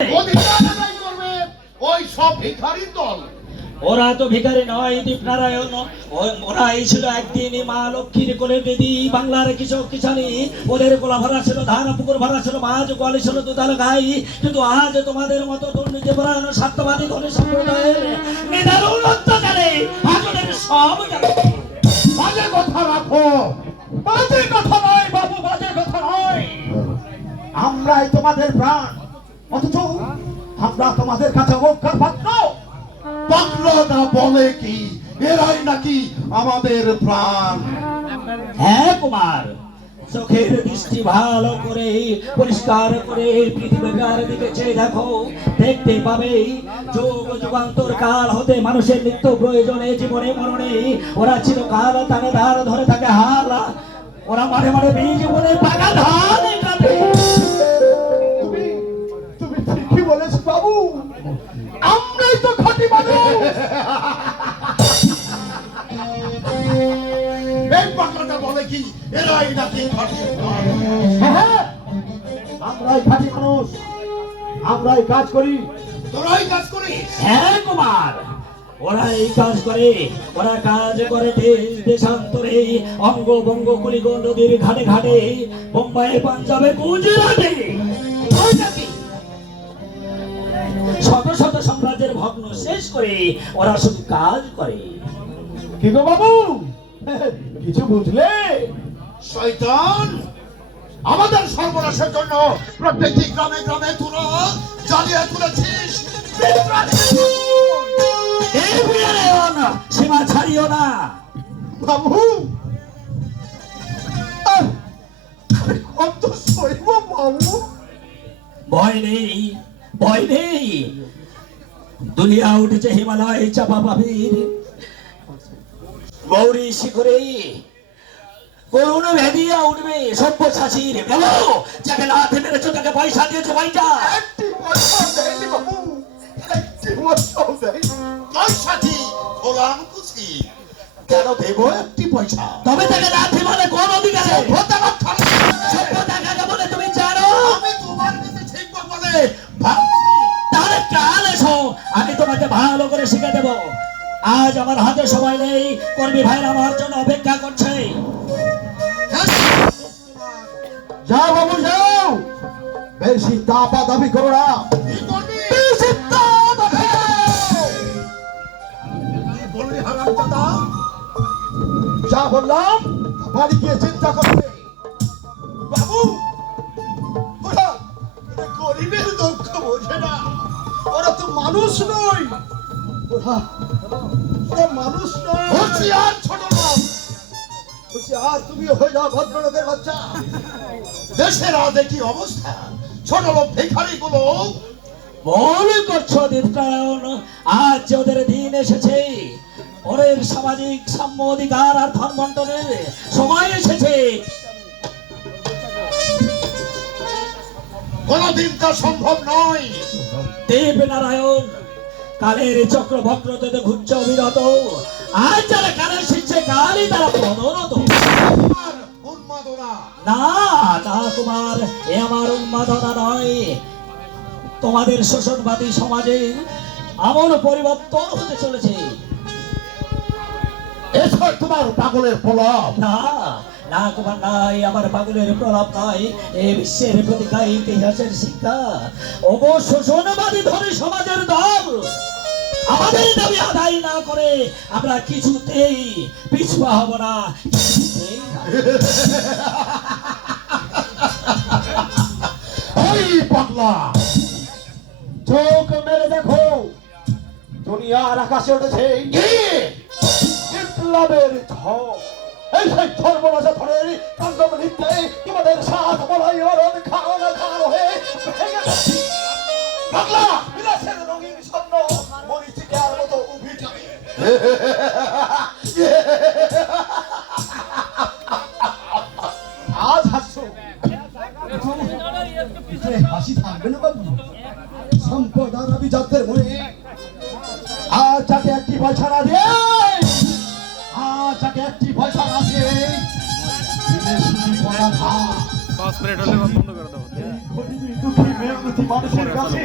অধিকার আদায় করবে ওই সব ভিখারির দল। ওরা তো ভিখারি নয় দীপনারায়ণ, ওরাই ছিল একদিন মা লক্ষ্মীর কোলে দিদি বাংলার কৃষক কিষানি। ওদের গোলা ভরা ছিল ধান, পুকুর ভরা ছিল মাছ, গোয়ালি ছিল দুধাল গাই। কিন্তু আজ তোমাদের মতো দুর্নীতি পরায়ণ স্বার্থবাদী ধনী সম্প্রদায়ের নিদারুণ অত্যাচারে আজ ওদের সব গেছে। বাজে কথা রাখো। বাজে কথা নয় বাবু, বাজে কথা নয়। আমরাই তোমাদের প্রাণ, অথচ আমরা তোমাদের কাছে অবজ্ঞার পাত্র। পাত্রটা বলে কি এরাই নাকি আমাদের প্রাণ। হ্যাঁ কুমার, চোখের দৃষ্টি ভালো করে পরিষ্কার করে পৃথিবীর দিকে চেয়ে দেখো, দেখতে পাবে যুগ যুগান্তর কাল হতে মানুষের নিত্য প্রয়োজনে জীবনে মরণে ওরা ছিল কাল তাকে ধার ধরে থাকে হাল। ওরা মাঠে মাঠে বীজ বলে পাকা ধান কাটে। তুমি তুমি ঠিকই বলেছো বাবু, আমরাই তো খাঁটি মানুষ। এই পাগলাটা বলে কি এরাই নাকি খাঁটি মানুষ। হ্যাঁ, আমরাই খাঁটি মানুষ, আমরাই কাজ করি। তোরাই কাজ করিস? হ্যাঁ কুমার, ওরা এই কাজ করে। ওরা কাজ করে দেশ দেশান্তরে, অঙ্গ বঙ্গ কলিগঞ্জ নদীর ঘাটে ঘাটে, বোম্বাই পাঞ্জাবে গুজরাটে শত শত সাম্রাজ্যের ভগ্ন শেষ করে ওরা শুধু কাজ করে। কি গো বাবু, কিছু বুঝলে? শয়তান, আমাদের সর্বনাশের জন্য প্রত্যেকটি গ্রামে গ্রামে তোরা জ্বালিয়ে তুলেছিস। সীমা ছাড়িও না বাবু, কত সইব বাবু। ভয় নেই, ভয় নেই। দুনিয়া উঠেছে হিমালয় চাপা পাবির গৌরী শিখরে, করুণ ভেদিয়া উঠবে সভ্য শাসির বেলো। যাকে লাথি মেরেছো তাকে পয়সা দিয়েছো ভাইটা। একটি পয়সা দেয়নি বাবু, একটি পয়সাও দেয়নি। পয়সা দি ওরাম খুশি, কেন দেবো একটি পয়সা? তবে তাকে লাথি মানে কোন অধিকারে? সভ্যতা কাকে বলে তুমি জানো? আমি তোমার কাছে শিখবো বলে ভাবছি। তাহলে কাল এসো, আমি তোমাকে ভালো করে শিখে দেবো। আজ আমার হাতে সময় নেই, কর্মী ভাইরা আমার জন্য অপেক্ষা করছে। যাও বাবু যাও, বেশি দাপা দাবি করো না। বেশি দাপাদাপি করো। কি বললি হারামজাদা? যা বললাম বাড়ি গিয়ে চিন্তা করবে। বাবু, ওরা গরিবের দুঃখ বোঝে না, ওরা তো মানুষ নয়। ওরা মানুষ নয়। হুঁশিয়ার ছোট লোক, হুঁশিয়ার, তুমি হয়ে যাও ভদ্রলোকের বাচ্চা। দেশের আদে কি অবস্থা, ছোট লোক ভিখারি গুলো। ভুল করছো দীপনারায়ণ, আজ যে ওদের দিন এসেছে, ওদের সামাজিক সাম্য অধিকার আর ধন বন্টনের সময় এসেছে। কোনদিন তা সম্ভব নয়। দেবনারায়ণ, কালের চক্র ভক্রতে ঘুরছে অবিরত। আজ যারা কানে শিখছে কালই তারা পদরত। উন্মাদনা না না কুমার, এ আমার উন্মাদনা নয়। তোমাদের শোষণবাদী সমাজে আমল পরিবর্তন হতে চলেছে। এসব তোমার পাগলের প্রলাপ। না না কুমার নাই, আমার পাগলের প্রলাপ নাই। এ বিশ্বের প্রতিজ্ঞা, ইতিহাসের শিক্ষা। ওগো শোষণবাদী ধনী সমাজের দল, আমাদের দাবি আদায় না করে আমরা কিছুতেই পিছপা হব না, কিছুতেই না। ওই পাগলা, চোখ মেরে দেখো, দুনিয়ার আকাশে উঠেছে বিপ্লবের ঝড়। এই সেই ধর্মরাজা ধরে কাঙ্গম নৃত্যে তোমাদের সাথ বলাই মরণ খাওয়া খাওয়া হয়ে ভেঙে যাচ্ছে। পাগলা, বিলাসের রঙিন স্বপ্ন মরিচিকার মতো উভি যাবে। আজ হাসছো, হাসি থাকবে না বাবু। সম্পদ আর অভিজাতদের মনে আর যাকে একটি পয়সা না দিয়ে, আর যাকে একটি পয়সা না দিয়ে বিদেশি পদার্থ 5 মিনিট হলে বন্ধ করে দেবো। গরিবী দুঃখী মেয়ে প্রতি মানুষের কাছে